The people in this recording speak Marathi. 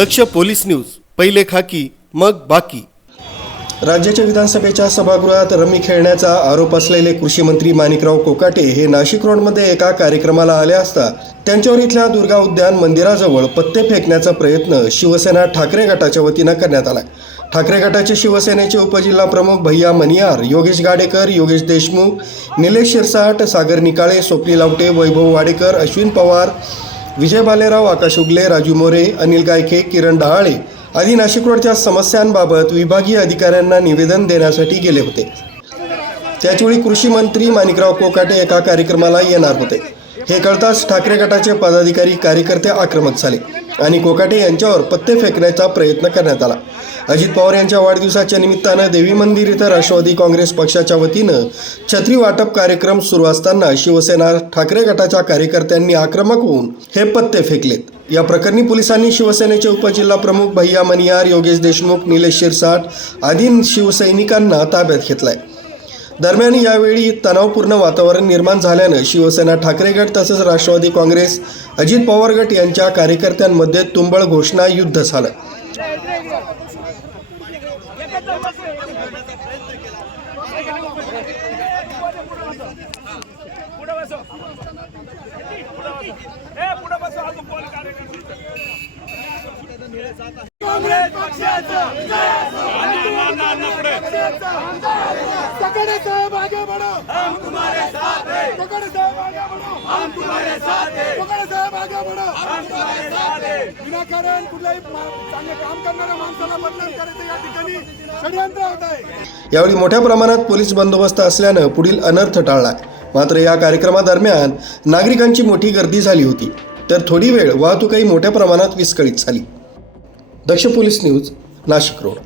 दक्ष पोलीस न्यूज पहिले खाकी मग बाकी. राज्याच्या विधानसभेच्या सभागृहात रमी खेळण्याचा आरोप असलेले कृषी मंत्री माणिकराव कोकाटे हे नाशिक रोडमध्ये एका कार्यक्रमाला आले असता त्यांच्यावर इथल्या दुर्गा उद्यान मंदिराजवळ पत्ते फेकण्याचा प्रयत्न शिवसेना ठाकरे गटाच्या वतीनं करण्यात आला. ठाकरे गटाचे शिवसेनेचे उपजिल्हा प्रमुख भैया मनियार योगेश गाडेकर योगेश देशमुख निलेश शिरसाट सागर निकाळे स्वप्नी लावटे वैभव वाडेकर अश्विन पवार विजय बालेराव आकाश उगले राजू मोरे अनिल गायके किरण डहाळे आदी नाशिक रोडच्या समस्यांबाबत विभागीय अधिकाऱ्यांना निवेदन देण्यासाठी गेले होते. त्याचवेळी कृषी मंत्री माणिकराव कोकाटे एका कार्यक्रमाला येणार होते. हे कळताच ठाकरे गटाचे पदाधिकारी कार्यकर्ते आक्रमक झाले आणि कोकाटे यांच्यावर पत्ते फेकण्याचा प्रयत्न करण्यात आला. अजित पवार यांच्या वाढदिवसाच्या निमित्तानं देवी मंदिर इथं राष्ट्रवादी काँग्रेस पक्षाच्या वतीनं छत्री वाटप कार्यक्रम सुरू असताना शिवसेना ठाकरे गटाच्या कार्यकर्त्यांनी आक्रमक होऊन हे पत्ते फेकलेत. या प्रकरणी पोलिसांनी शिवसेनेचे उपजिल्हा प्रमुख भैया मनियार योगेश देशमुख निलेश शिरसाट आदी शिवसैनिकांना ताब्यात घेतलाय. दरम्यान यावेळी तणावपूर्ण वातावरण निर्माण झाल्यानं शिवसेना ठाकरे गट तसंच राष्ट्रवादी काँग्रेस अजित पवार गट यांच्या कार्यकर्त्यांमध्ये तुंबळ घोषणा युद्ध झालं. काँग्रेस पक्षाचा पकड़े साहब आगे बढ़ो हम तुम्हारे साथ हैं पकड़े साहेब आगे बढ़ो हम तुम्हारे साथ हैं पकड़े साहेब आगे बढ़ो हम तुम्हारे साथ हैं विनाकारण कुठलाही चांगले काम करणाऱ्या माणसाला बदनाम करायचं या ठिकाणी षडयंत्र होत आहे. यावेळी मोठ्या प्रमाणात पोलीस बंदोबस्त असल्यानं पुढील अनर्थ टाळला मात्र या कार्यक्रमादरम्यान नागरिकांची मोठी गर्दी झाली होती. तर थोडी वेळ वाहतूकही मोठ्या प्रमाणात विस्कळीत झाली. Daksh police news Nashik road.